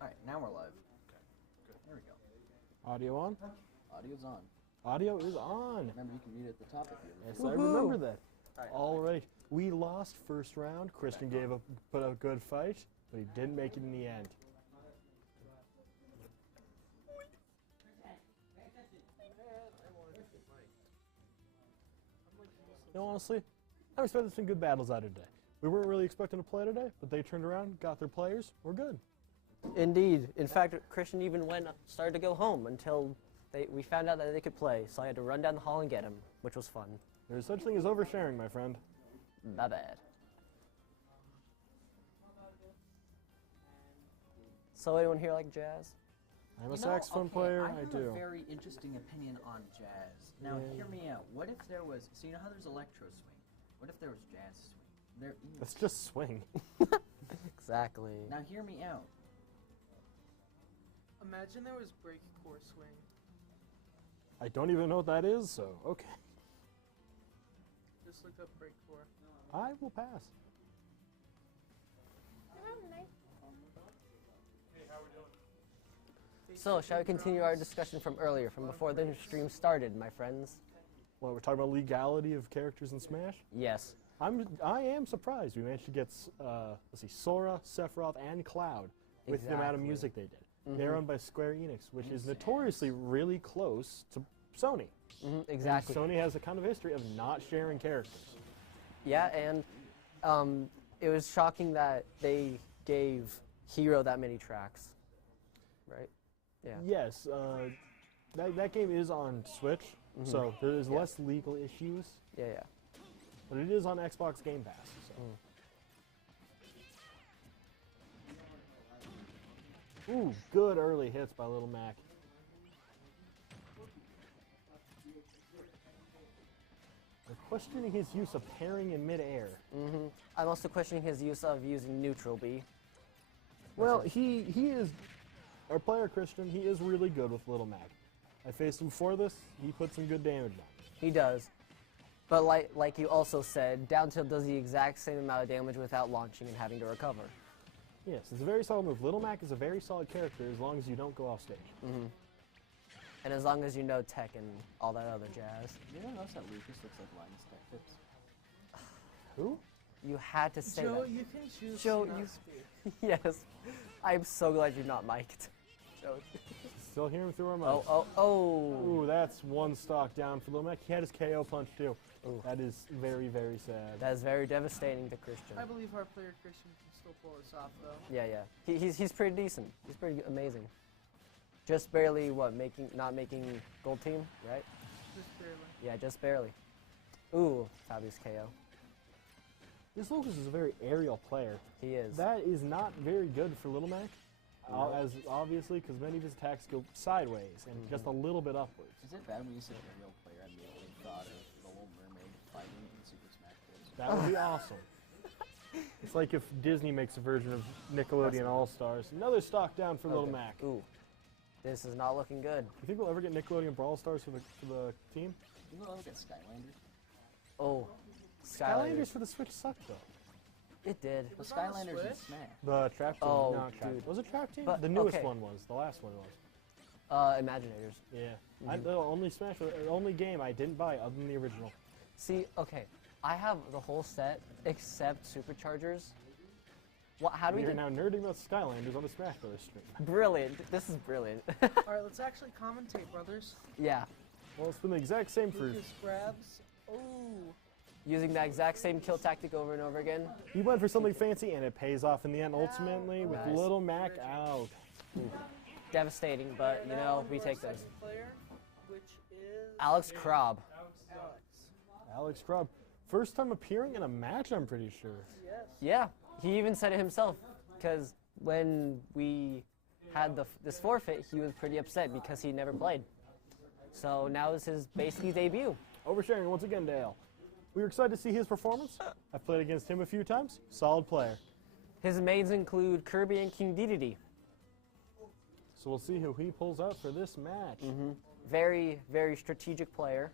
Alright, now we're live. Okay, good. There we go. Audio on? Audio's on. Audio is on. Remember, you can read at the top if you Yes, remember. I remember that. Alright. All right. We lost first round. Christian put up a good fight, but he didn't make it in the end. You know, honestly, I'm expecting some good battles out today. We weren't really expecting to play today, but they turned around, got their players. We're good. Indeed. In fact, Christian even started to go home until we found out that they could play. So I had to run down the hall and get him, which was fun. There's such thing as oversharing, my friend. My bad. So anyone here like jazz? I'm a saxophone player. I have do. a very interesting opinion on jazz. Now, hear me out. What if there was, so you know how there's electro swing? What if there was jazz swing? That's just swing. Exactly. Now, hear me out. Imagine there was breakcore swing. I don't even know what that is, so okay. Just look up breakcore. I will pass. So, shall we continue our discussion from earlier, from before the stream started, my friends? Well, we're talking about legality of characters in Smash. Yes. I am surprised we managed to get let's see, Sora, Sephiroth, and Cloud with the amount of music they did. They're owned by Square Enix, which is notoriously really close to Sony. Exactly. And Sony has a kind of history of not sharing characters. Yeah, and it was shocking that they gave Hero that many tracks, right? Yeah. Yes, that game is on Switch, so there's less legal issues, Yeah, yeah. but it is on Xbox Game Pass. So. Ooh, good early hits by Little Mac. They're questioning his use of pairing in midair. I'm also questioning his use of using neutral B. Well, he is, our player Christian, he is really good with Little Mac. I faced him before this, he put some good damage on. He does. But like you also said, down tilt does the exact same amount of damage without launching and having to recover. Yes, it's a very solid move. Little Mac is a very solid character as long as you don't go off stage. And as long as you know tech and all that other jazz. You ever notice that Lucas looks like Linus Tech Tips? Who? You had to say Joe, that. you can choose Joe, to not you- speak. Yes. I'm so glad you're not mic'd. Joe. Still hear him through our mic. Oh. Ooh, that's one stock down for Little Mac. He had his KO punch too. Ooh. That is very, very sad. That is very devastating to Christian. I believe our player Christian can still pull this off, though. Yeah, yeah. He's pretty decent. He's pretty amazing. Just barely not making gold team, right? Just barely. Yeah, just barely. Ooh, Fabius KO. This Lucas is a very aerial player. He is. That is not very good for Little Mac, as obviously because many of his attacks go sideways and just a little bit upwards. Is it bad when you say aerial player? I immediately thought of the Little Mermaid fighting in Super Smash Bros. That would be awesome. It's like if Disney makes a version of Nickelodeon All-Stars. Another stock down for Little Okay. Mac. Ooh. This is not looking good. You think we'll ever get Nickelodeon Brawl Stars for the team? You know, look at Skylanders. Oh. Skylanders for the Switch sucked though. It did. The was it on the Skylanders in Switch? Smash. The trap team. Oh, no, trap. dude. Was it trap team? But- The newest okay. one was. The last one was. Imaginators. Yeah. The only Smash, only game I didn't buy other than the original. See, okay. I have the whole set except Superchargers. How do we You're get... now nerding about Skylanders on the Smash Brothers stream. Brilliant. This is brilliant. All right, let's actually commentate, brothers. Yeah. Well, it's been the exact same for. Lucas grabs. Oh. Using that exact same kill tactic over and over again. He went for something fancy and it pays off in the end ultimately with Nice. Little Mac out. Devastating, but you know, we take those. Second player, which is Alex Krob. Alex. Alex Grubb. First time appearing in a match, I'm pretty sure. Yes. Yeah, he even said it himself, because when we had this forfeit, he was pretty upset because he never played. So now is his basically debut. Oversharing once again, Dale. We were excited to see his performance. I've played against him a few times. Solid player. His mains include Kirby and King Dedede. So we'll see who he pulls out for this match. Very, very strategic player.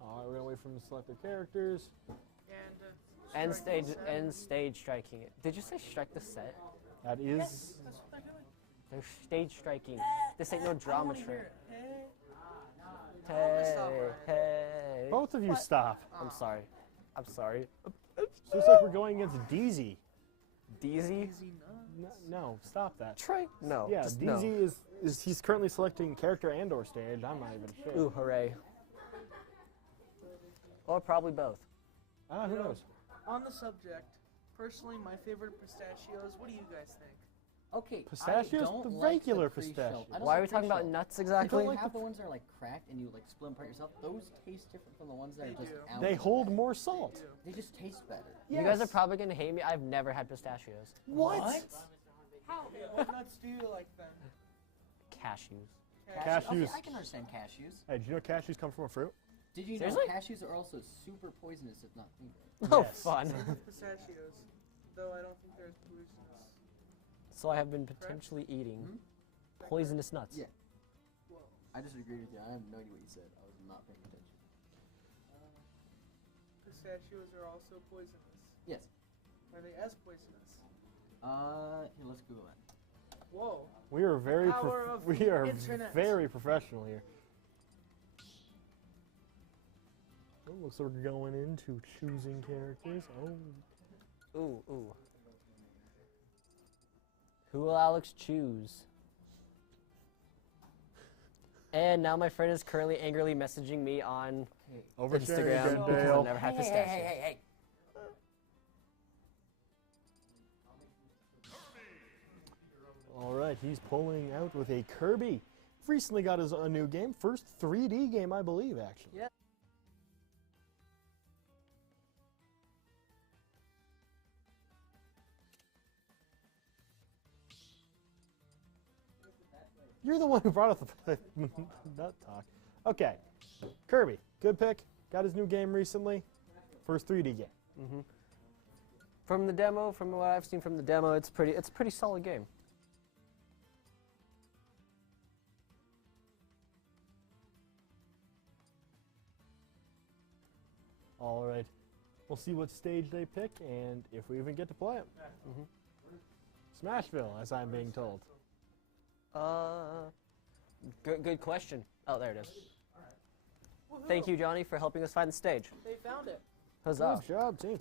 All right, we're going to wait for him to select their characters. And And Strike the stage set. and stage striking it. Did you say strike the set? That is. That's what they're doing. They're stage striking. This ain't no I drama wanna hear trick. it. Hey. Hey, stop, Ryan. hey. Both of you stop. I'm sorry. I'm sorry. Looks like we're going against DZ. DZ? Easy nuts. No, stop that. Trey? No. Yeah, just DZ no. is he's currently selecting character and/or stage. I'm not even sure. Ooh, hooray. Or probably both. Who knows? On the subject, personally, my favorite pistachios. What do you guys think? Okay, Pistachios? I don't The like regular pre-shell. pistachio. I don't Why are like we talking about pre-shell. nuts I exactly? don't have the ones that are like cracked and you like split them apart yourself. Those taste different from the ones that They are just do. out. They of the hold bag. more salt. Do. They just taste better. You guys are Yes. probably going to hate me. I've never had pistachios. What? How? What nuts do you like then? Cashews. Cashews. Okay, I can understand cashews. Hey, do you know cashews come from a fruit? Did you Seriously? know cashews are also super poisonous if not eaten? Oh, Yes. fun. Pistachios, though I don't think they're as poisonous. So I have been potentially eating poisonous nuts. Yeah. Whoa. I just agreed with you. I have no idea what you said. I was not paying attention. Pistachios are also poisonous. Yes. Are they as poisonous? Here, let's Google it. Whoa. We are very Power of we the are internet. very professional here. Oh, looks like we're going into choosing characters. Oh, Ooh, ooh. Who will Alex choose? And now my friend is currently angrily messaging me on oversharing Instagram again, because Dale. I've never had pistachios. All right, he's pulling out with a Kirby. Recently got his a new game, first 3D game, I believe, actually. Yeah. You're the one who brought up the nut talk. Okay, Kirby, good pick. Got his new game recently, first 3D game. From the demo, from what I've seen from the demo, it's a pretty solid game. All right, we'll see what stage they pick and if we even get to play it. Smashville, as I'm being told. Good question. Oh, there it is. Thank you, Johnny, for helping us find the stage. They found it. Huzzah. Good job, team.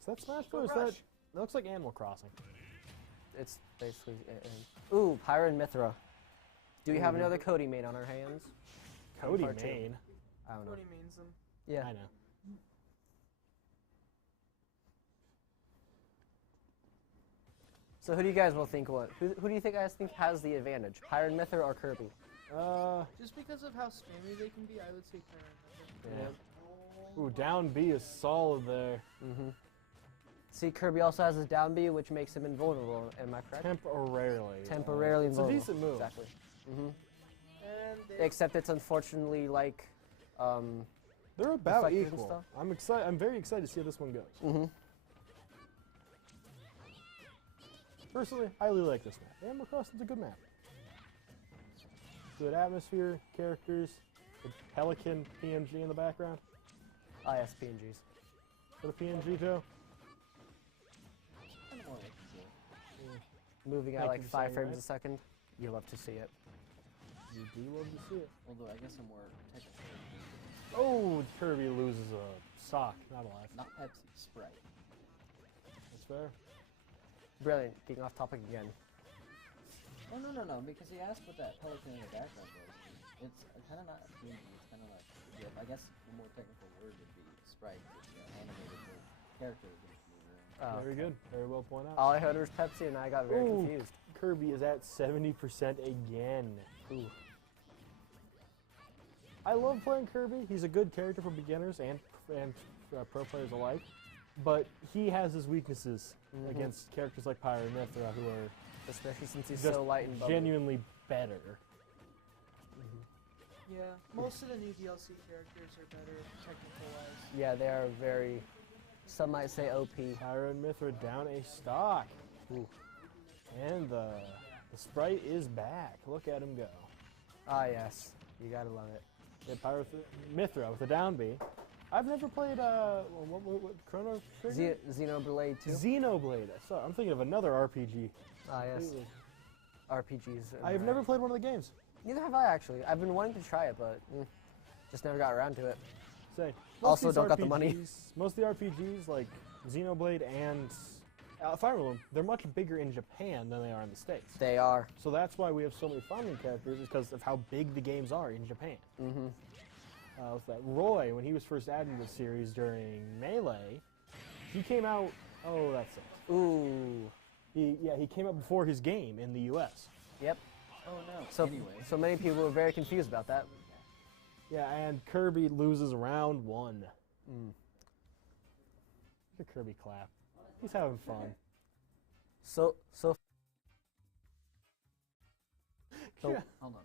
Is that Smashville or is that looks like Animal Crossing? It's basically. Ooh, Pyra and Mithra. Do we have another Cody mate on our hands? Cody Part two. Main. I don't know. Cody means them. Yeah. I know. So who do you guys will think what? Who do you think guys think has the advantage? Pyra and Mithra or Kirby? Just because of how spammy they can be, I would say Pyra. Yeah. Ooh, down B is solid there. See, Kirby also has his down B, which makes him invulnerable. Am I correct? Temporarily. Temporarily It's a invulnerable. decent move. Exactly. And they Except it's unfortunately like. They're about Reflectors and equal. stuff. I'm excited. I'm very excited to see how this one goes. Personally, I really like this map. Animal Crossing's a good map. Good atmosphere, characters, the pelican PNG in the background. Oh, yes, PNGs. For the PNG too. Kind of more like it. Moving at Thank like you for 5 saying frames that. a second. You love to see it. You do love to see it. Although I guess I'm more technical. Oh, Kirby loses a sock, not a life. Not Pepsi, Sprite. That's fair. Brilliant. Getting off topic again. Oh, no, because he asked what that pelican in the background was. It's kind of not a PNG, it's kind of like, yeah, I guess the more technical word would be Sprite, which animated the character is going to move around. Oh, Very good. Very well pointed out. All I heard was Pepsi, and I got very Ooh. confused. Kirby is at 70% again. Ooh. I love playing Kirby. He's a good character for beginners and pro players alike. But he has his weaknesses against characters like Pyra and Mithra, who are Especially since he's just so light and bubbly. genuinely better. Yeah, most of the new DLC characters are better technical-wise. Yeah, they are very. Some might say OP. Pyra and Mithra down a stock. Ooh. And the sprite is back. Look at him go. Ah, yes. You gotta love it. Yeah, Mithra with a down B. I've never played what Chrono Trigger? Xenoblade 2. Xenoblade. Sorry, I'm thinking of another RPG. Ah, yes. RPGs. I have never played one of the games. Neither have I, actually. I've been wanting to try it, but just never got around to it. Say, Also, don't got the money. Most of the RPGs, like Xenoblade and Fire Emblem, they're much bigger in Japan than they are in the States. They are. So that's why we have so many founding characters, is because of how big the games are in Japan. Mm-hmm. With that Roy, when he was first added to the series during Melee, he came out. Oh, that's it. Ooh. He came out before his game in the U.S. Yep. Oh no. So, Anyway. so many people were very confused about that. Yeah, and Kirby loses round 1. Look at Kirby clap. He's having fun. So Yeah. Hold on.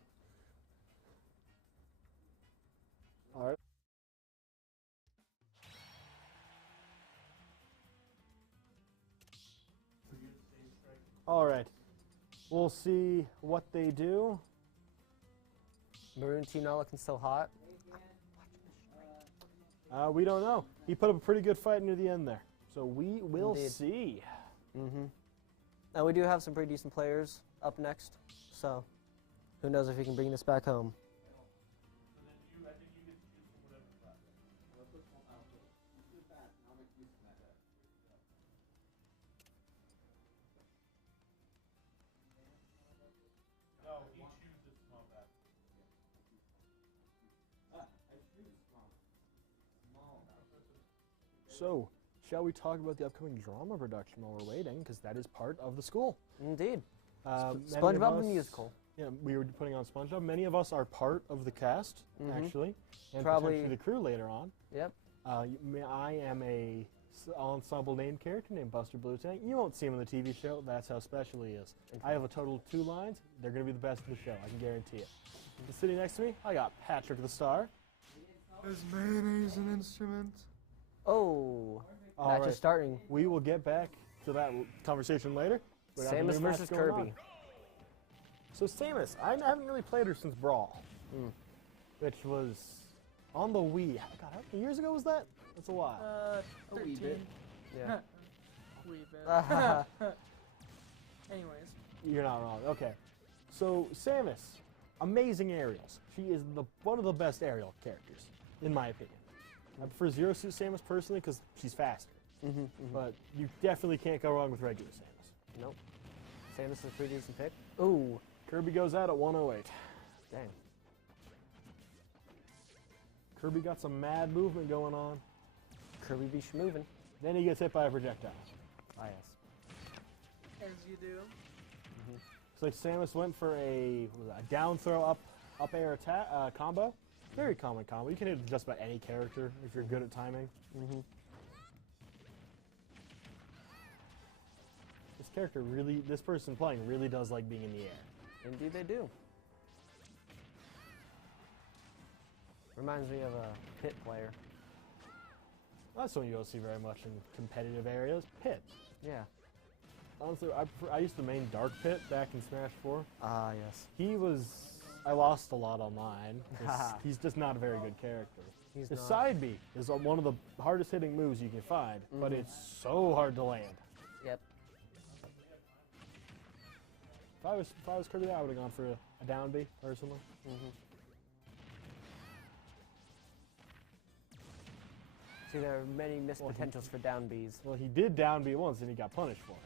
All right. All right. We'll see what they do. Maroon team not looking so hot. We don't know. He put up a pretty good fight near the end there. So we will Indeed. see. Mm-hmm. And we do have some pretty decent players up next. So who knows if we can bring this back home. So, shall we talk about the upcoming drama production while we're waiting? Because that is part of the school. Indeed. Many of SpongeBob the us- musical. Yeah, we were putting on SpongeBob. Many of us are part of the cast, actually, and Probably- potentially the crew later on. Yep. I am a ensemble named character named Buster Blue Tank. You won't see him in the TV show. That's how special he is. I have a total of 2 lines. They're going to be the best in the show. I can guarantee it. And sitting next to me, I got Patrick the Star. Is mayonnaise an instrument? Oh. All Match right. is starting. We will get back to that conversation later. We have a Samus new match versus going Kirby. on. So Samus, I haven't really played her since Brawl, which was on the Wii. God, how many years ago was that? That's a while. A wee 13. bit. Yeah. Wee bit. Anyways. You're not wrong. Okay. So Samus, amazing aerials. She is one of the best aerial characters, in my opinion. I prefer Zero Suit Samus personally because she's faster. But you definitely can't go wrong with regular Samus. Nope. Samus is a pretty decent pick. Ooh. Kirby goes out at 108. Dang. Kirby got some mad movement going on. Kirby be schmovin'. Then he gets hit by a projectile. Ah, yes. As you do. So Samus went for a down throw up air attack combo. Very common combo. You can hit just about any character if you're good at timing. This person playing really does like being in the air. Indeed they do. Reminds me of a Pit player. That's something you don't see very much in competitive areas. Pit. Yeah. Honestly, I used to main Dark Pit back in Smash 4. Ah, yes. I lost a lot online. He's just not a very good character. He's His not. side B is one of the hardest hitting moves you can find, but it's so hard to land. Yep. If I was Kirby, I would have gone for a down B personally. See, there are many missed potentials for down Bs. Well, he did down B once and he got punished for it.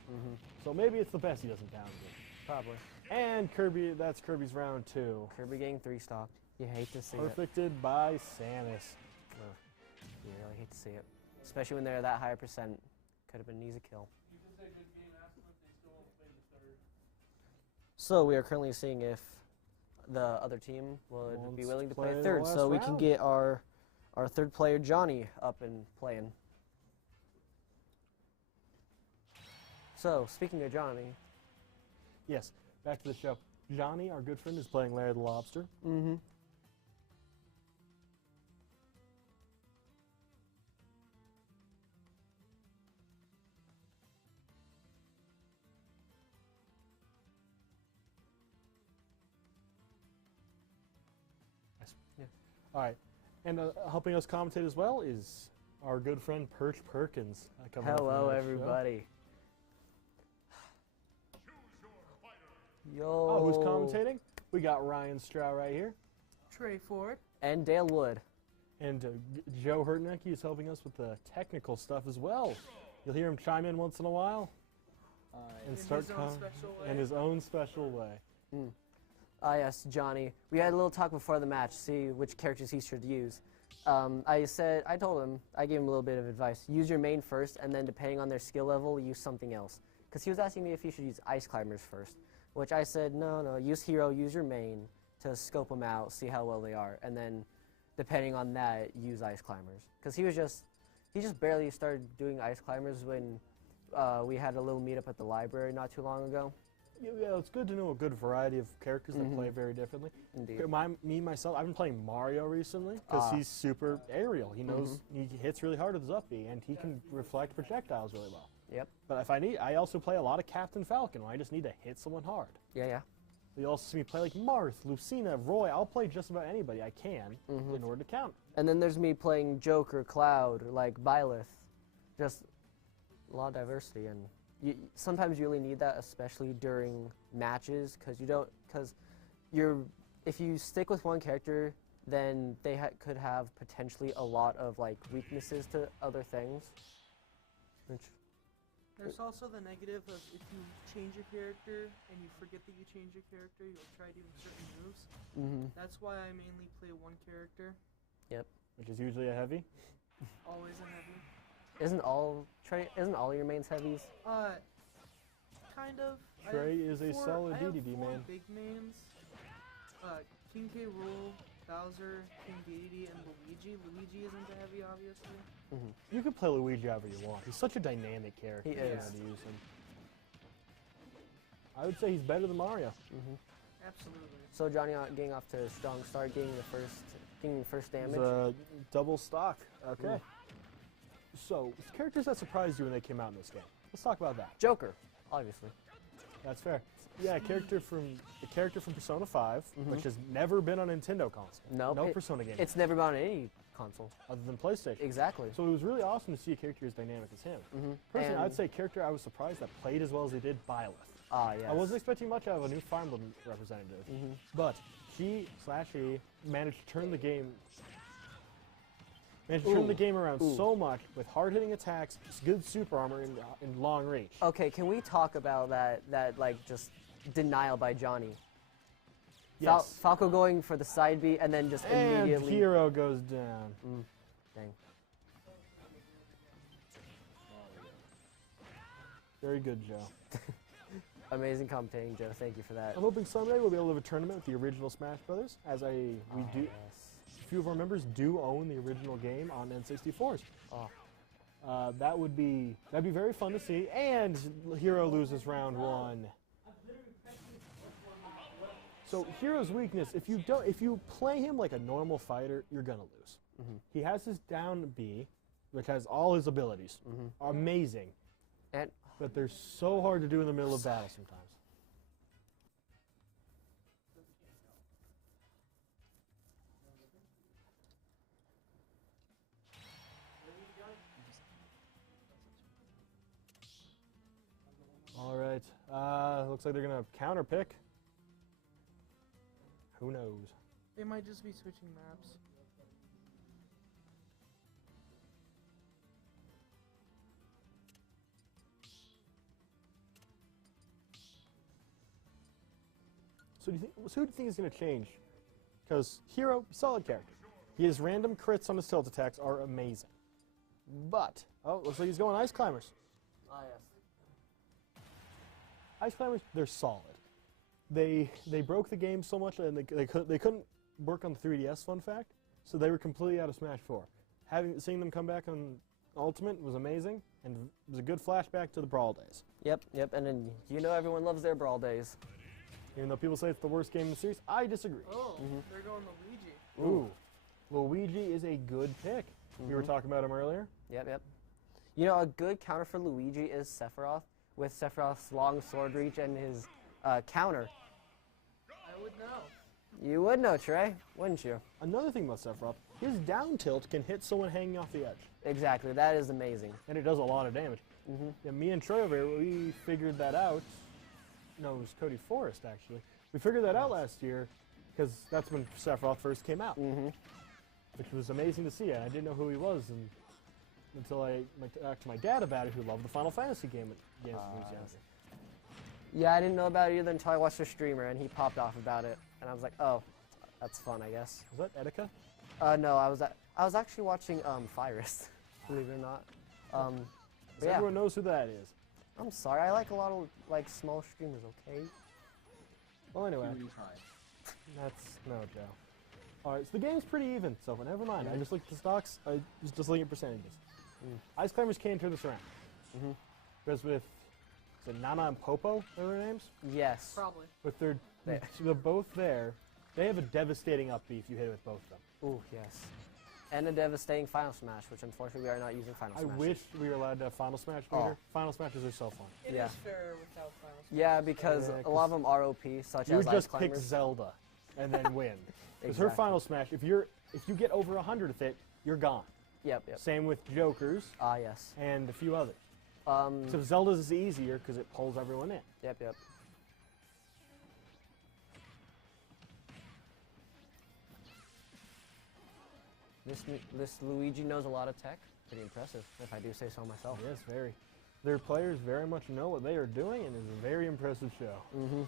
So maybe it's the best he doesn't down B. Probably. And Kirby, that's Kirby's round 2. Kirby getting 3-stocked. You hate to see it. Perfected by Samus. You really hate to see it. Especially when they're that high percent. Could have been an easy kill. So we are currently seeing if the other team would be Wants willing to to play play a the third, last so we can round. get our third player Johnny up and playing. So speaking of Johnny, Yes, back to the show. Johnny, our good friend, is playing Larry the Lobster. Yeah. All right. And helping us commentate as well is our good friend Perch Perkins. Coming up from Hello, the show. everybody. Yo. Oh, who's commentating? We got Ryan Strow right here. Trey Ford. And Dale Wood. And Joe Hurtnecki is helping us with the technical stuff as well. You'll hear him chime in once in a while. And In start his own special way. in his own special way. Ah, yes, Johnny. We had a little talk before the match, see which characters he should use. I told him, I gave him a little bit of advice. Use your main first, and then depending on their skill level, use something else. Because he was asking me if he should use Ice Climbers first, which I said, no, use Hero, use your main to scope them out, see how well they are, and then depending on that, use Ice Climbers. Because he just barely started doing Ice Climbers when we had a little meetup at the library not too long ago. Yeah, it's good to know a good variety of characters that play very differently. Indeed. Myself, I've been playing Mario recently because he's super aerial. He knows he hits really hard with his up B, and he can reflect projectiles really well. Yep. But if I also play a lot of Captain Falcon, where I just need to hit someone hard. Yeah. You also see me play like Marth, Lucina, Roy. I'll play just about anybody I can in order to count. And then there's me playing Joker, Cloud, like Byleth. Just a lot of diversity, and sometimes you really need that, especially during matches, because if you stick with one character, then they could have potentially a lot of like weaknesses to other things. There's also the negative of if you change your character and you forget that you changed your character, you'll try doing certain moves. That's why I mainly play one character. Yep. Which is usually a heavy. Always a heavy. Isn't all your mains heavies? Kind of. Trey is a solid I have DDD four man. big mains. King K. Rool, Bowser, King Dedede, and Luigi. Luigi isn't a heavy, obviously. You can play Luigi however you want. He's such a dynamic character. He You know is. how to use him. I would say he's better than Mario. Absolutely. So Johnny getting off to a strong start, getting the first damage. It's a double stock. Okay. So, characters that surprised you when they came out in this game. Let's talk about that. Joker, obviously. That's fair. Yeah, a character from Persona 5, which has never been on Nintendo console. Nope, No Persona game. It's never been on any console. Other than PlayStation. Exactly. So it was really awesome to see a character as dynamic as him. Personally, And- I'd say a character I was surprised that played as well as they did, Byleth. Ah, yes. I wasn't expecting much out of a new Fire Emblem representative, but he managed to turn the game. Turn the game around so much with hard-hitting attacks, good super armor, and long reach. Okay, can we talk about that like just denial by Johnny? Yes. Falco going for the side B and then just And immediately. Hero goes down. Dang. Very good, Joe. Amazing commentating, Joe. Thank you for that. I'm hoping someday we'll be able to have a tournament with the original Smash Brothers, as a few of our members do own the original game on N64s. That'd be very fun to see. And Hero loses round 1. So Hero's weakness, if you play him like a normal fighter, you're gonna lose. He has his down B, which has all his abilities. Amazing. But they're so hard to do in the middle of battle sometimes. All right. Looks like they're going to counter pick. Who knows? They might just be switching maps. So who do you think is going to change? Because Hero, solid character. His random crits on his tilt attacks are amazing. But, looks like he's going Ice Climbers. Ah, yes. Ice Climbers, they're solid. They broke the game so much, and they couldn't work on the 3DS, fun fact, so they were completely out of Smash 4. Seeing them come back on Ultimate was amazing, and it was a good flashback to the Brawl days. Yep, and then everyone loves their Brawl days. Even though people say it's the worst game in the series, I disagree. Oh, they're going Luigi. Ooh. Luigi is a good pick. We were talking about him earlier. Yep. You know, a good counter for Luigi is Sephiroth, with Sephiroth's long sword reach and his counter. I would know. You would know, Trey, wouldn't you? Another thing about Sephiroth, his down tilt can hit someone hanging off the edge, Exactly. That is amazing. and it does a lot of damage. Yeah, me and Troy over here, we figured that out. No, it was Cody Forrest, actually. We figured that out last year because that's when Sephiroth first came out, which was amazing to see. And I didn't know who he was until I talked to my dad about it, who loved the Final Fantasy games when he was younger. Yeah, I didn't know about it either until I watched a streamer and he popped off about it, and I was like, oh, that's fun, I guess. Was that Etika? No, I was actually watching Fyrus, believe it or not. But yeah. Everyone knows who that is. I'm sorry, I like a lot of like small streamers. Okay. Well, anyway, Retry. that's no Joe. All right, so the game's pretty even. So never mind. I just looked at the stocks. I was just looking at percentages. Ice Climbers can't turn this around. Because with is it Nana and Popo, are their names? Yes. Probably. With their, they're both there. They have a devastating up B if you hit it with both of them. Ooh, yes. And a devastating Final Smash, which unfortunately we are not using Final I Smash. wish we were allowed to have Final Smash Oh. later. Final Smashes are so fun. It Yeah. is fairer without Final Smash. Yeah, because Yeah, a lot of them are OP, such You as would Ice just pick Climbers. Zelda and then win. Because her Exactly. Final Smash, if you get over 100 with it, you're gone. Yep. Same with Jokers Ah, yes. and a few others. So Zelda's is easier because it pulls everyone in. Yep. This Luigi knows a lot of tech. Pretty impressive, if I do say so myself. Yes, very. Their players very much know what they are doing, and it's a very impressive show.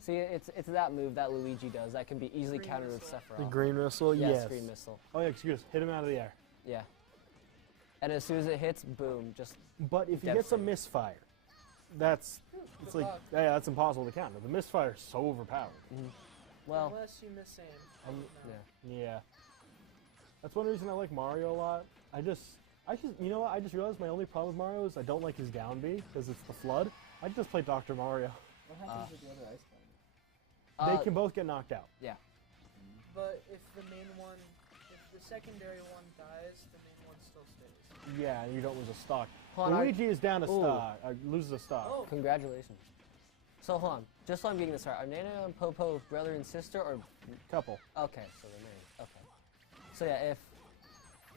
See, it's that move that Luigi does that can be easily Green countered with missile. The Sephiroth. green missile, Yes, yes. green missile. Oh yeah, excuse us. Hit him out of the air. Yeah. And as soon as it hits, boom, just But if he Dead gets a free. misfire, that's it's Good like luck. yeah, that's impossible to counter. The misfire is so overpowered. well, Unless you miss aim. No. yeah. Yeah. That's one reason I like Mario a lot. I just you know what? I just realized my only problem with Mario is I don't like his down B because it's the flood. I just play Dr. Mario. What happens with the other ice climbers? They can both get knocked out. Yeah. But if the main one, if the secondary one dies, the main one still stays. Yeah, and you don't lose a stock. Hold on, Luigi is down a Ooh. stock. Loses a stock. Oh, Congratulations. So hold on, just so I'm getting this right, are Nana and Popo brother and sister, or Couple. okay, so they're married. Okay. So yeah,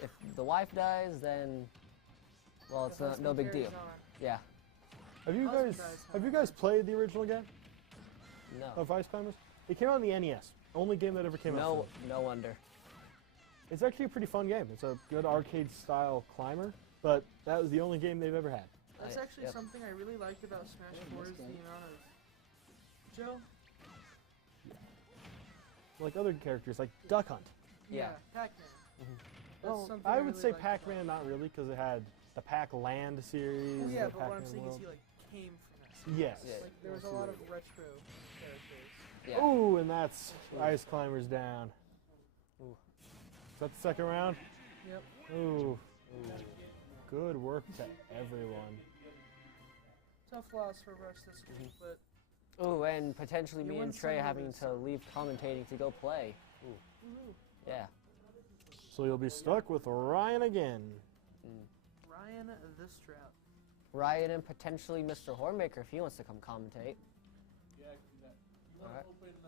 if the wife dies, then well, it's the no husband big carries deal. on. Yeah. Have you guys played the original game No. of Ice Climbers? It came out on the NES. Only game that ever came out. No wonder. It's actually a pretty fun game. It's a good arcade style climber, but that was the only game they've ever had. That's Right, actually yep. something I really liked about Smash 4 is the amount of Joe. Like other characters, like Duck Hunt. Yeah. Pac-Man. That's Well, something I would really say liked about Pac-Man, not really, because it had the Pac-Land series. Well, yeah, the but what I'm Pac-Man saying is World. he like came from that. series. Yes. Yeah. Like there was a lot of retro characters. Yeah. Ooh, and that's Ice Climbers down. Ooh. Is that the second round? Yep. Ooh. Good work to everyone. Tough loss for Rush this week, but Ooh, and potentially You me win and Trey some, you having lose to some. leave commentating to go play. Ooh. Yeah. So you'll be stuck with Ryan again. Ryan the Strap. Ryan and potentially Mr. Hornmaker if he wants to come commentate. Yeah, I can do that. You want Alright. to play the